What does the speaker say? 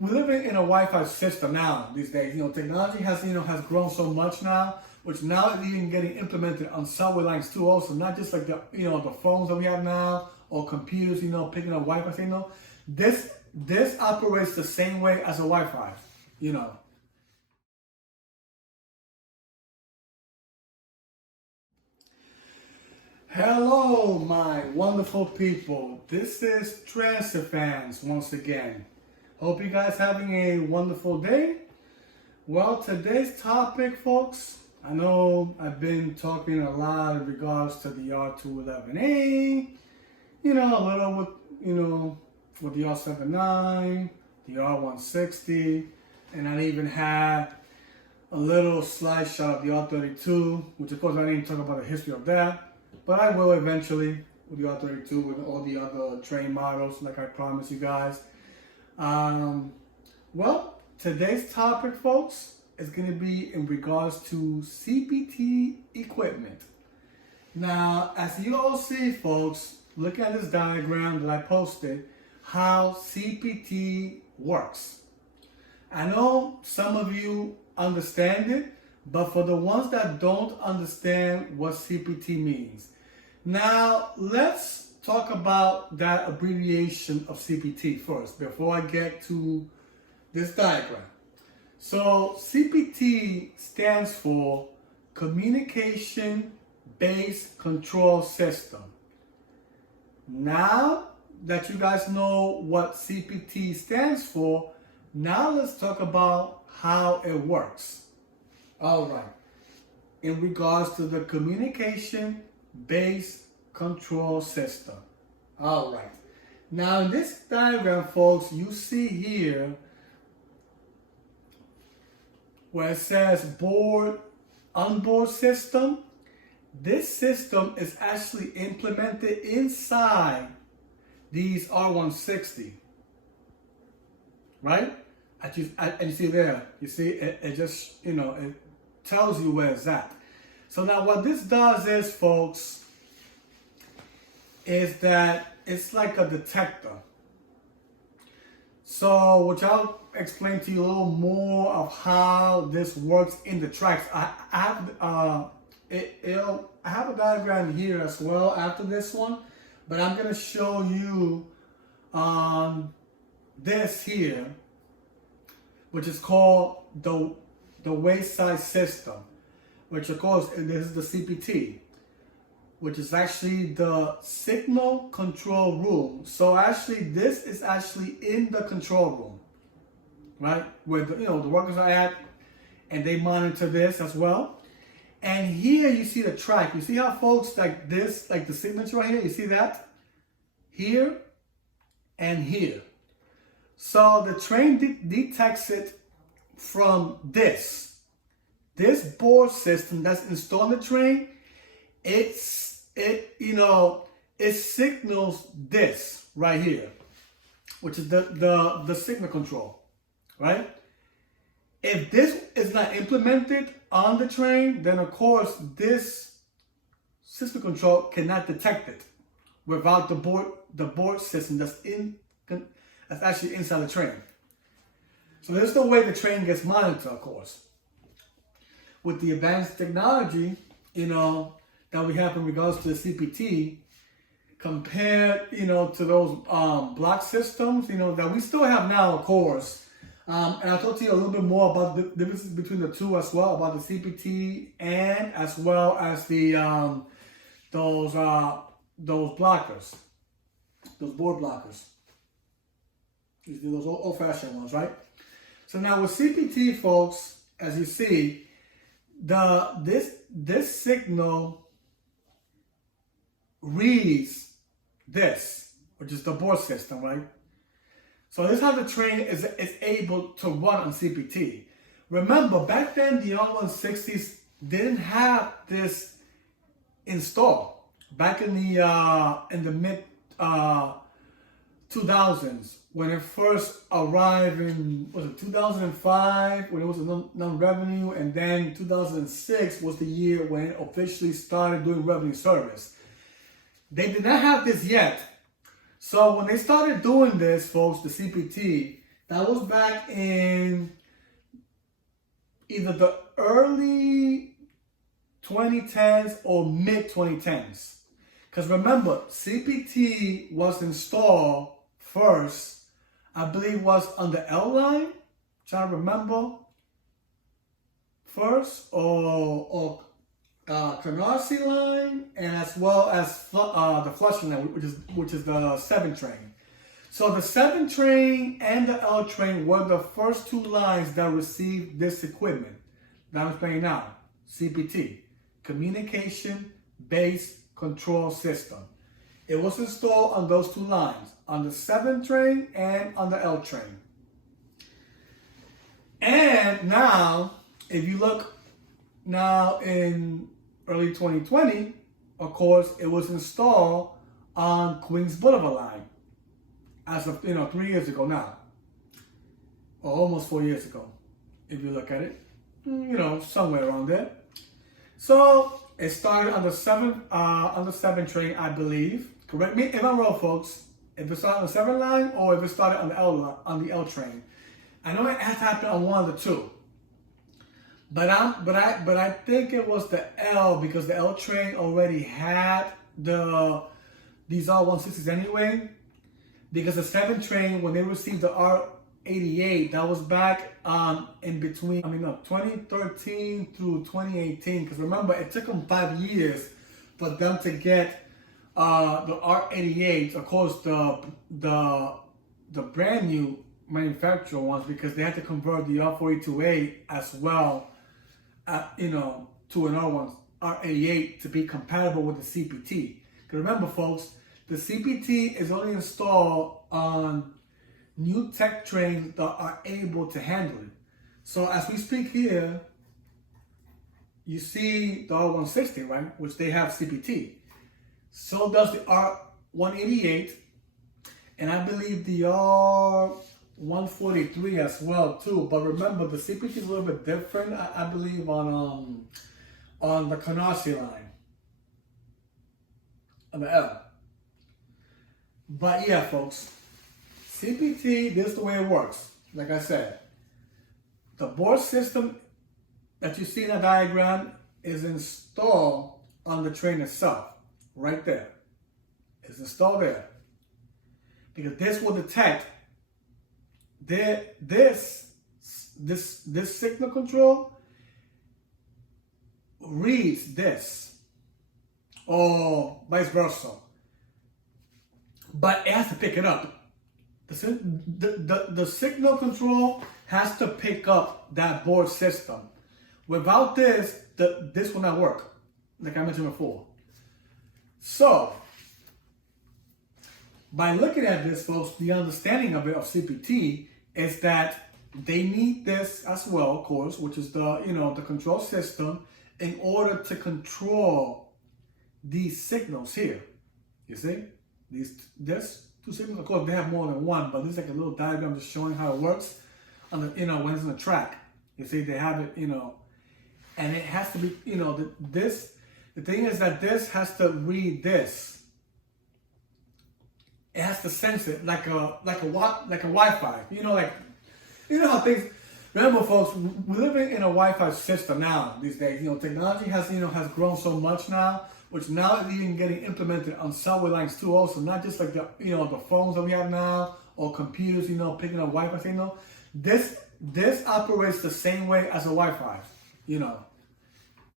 we're living in a Wi-Fi system now these days. Technology has has grown so much now, which now is even getting implemented on subway lines too. Also, not just like the the phones that we have now or computers, picking up Wi-Fi signal. This operates the same way as a Wi-Fi. Hello, my wonderful people. This is Transfer Fans once again. Hope you guys having a wonderful day. Well, today's topic, folks, I know I've been talking a lot in regards to the R211A, a little with the R79, the R160, and I even had a little slideshot of the R32, which of course I didn't talk about the history of that. But I will eventually with the R32 with all the other train models, like I promised you guys. Well, today's topic, folks, is going to be in regards to CBT equipment. Now, as you all see, folks, look at this diagram that I posted, how CBT works. I know some of you understand it, but for the ones that don't understand what CBT means. Now, let's talk about that abbreviation of CBT first before I get to this diagram. So, CBT stands for Communication Based Control System. Now that you guys know what CBT stands for, now let's talk about how it works. All right. In regards to the communication-based control system. All right. Now, in this diagram, folks, you see here where it says onboard system. This system is actually implemented inside these R160. Right? And you see there, you see it just, it tells you where it's at. So now what this does is, folks, is that it's like a detector. So which I'll explain to you a little more of how this works in the tracks. I have a diagram here as well after this one, but I'm gonna show you this here, which is called the wayside system, which of course this is the CBT, which is actually the signal control room. So actually this is actually in the control room, right? Where the workers are at, and they monitor this as well. And here you see the track. You see how, folks, like this, like the signature right here, you see that? Here and here. So the train detects it from this board system that's installed in the train. It signals this right here, which is the signal control, right? If this is not implemented on the train, then of course this system control cannot detect it without the board system that's actually inside the train. So this is the way the train gets monitored, of course. With the advanced technology, that we have in regards to the CBT, compared, to those block systems, that we still have now, of course. And I'll talk to you a little bit more about the differences between the two as well, about the CBT and as well as the those blockers, those board blockers. Those old-fashioned ones, right? So now with CBT, folks, as you see, this signal reads this, which is the board system, right? So this is how the train is able to run on CBT. Remember, back then the R160s didn't have this installed. Back in the mid 2000s, when it first arrived in 2005, when it was a non-revenue, and then 2006 was the year when it officially started doing revenue service. They did not have this yet. So when they started doing this, folks, the CBT, That was back in either the early 2010s or mid 2010s. Because remember, CBT was installed first, I believe was on the L line, trying to remember, first, or Canarsie line, and as well as the Flushing line, which is the 7 train. So the 7 train and the L train were the first 2 lines that received this equipment that I'm playing now, CBT, Communication Based Control System. It was installed on those 2 lines, on the 7 train and on the L train. And now, if you look now in early 2020, of course, it was installed on Queens Boulevard line as of 3 years ago now, or almost 4 years ago, if you look at it, somewhere around there. So it started on the 7 train, I believe. Correct me if I'm wrong, folks. If it started on the 7 line or if it started on the L train. I know it has happened on one of the 2. But I think it was the L, because the L train already had these R160s anyway. Because the 7 train, when they received the R88, that was back in between 2013 through 2018. Because remember, it took them 5 years for them to get the R88. Of course, the brand new manufacturer ones, because they had to convert the R42A as well, to an R88 to be compatible with the CBT. Because remember, folks, the CBT is only installed on new tech trains that are able to handle it. So as we speak here, you see the R160, right, which they have CBT. So does the R188, and I believe the R143 as well too. But remember, the CBT is a little bit different, I believe, on the Canarsie line, on the L. But yeah, folks, CBT, this is the way it works. Like I said, the board system that you see in the diagram is installed on the train itself, right there. It's installed there. Because this will detect this signal control reads this, or vice versa. But it has to pick it up. The signal control has to pick up that board system. Without this, this will not work, like I mentioned before. So, by looking at this, folks, the understanding of CBT is that they need this as well, of course, which is the control system, in order to control these signals here. You see? This 2 signals, of course, they have more than one, but this is like a little diagram just showing how it works on the, when it's on the track. You see, they have it, and it has to be, the thing is that this has to read this. It has to sense it like a Wi-Fi. How things. Remember, folks, we're living in a Wi-Fi system now these days. Technology has grown so much now, which now is even getting implemented on subway lines too. Also, not just like the phones that we have now or computers, picking up Wi-Fi signal. This operates the same way as a Wi-Fi.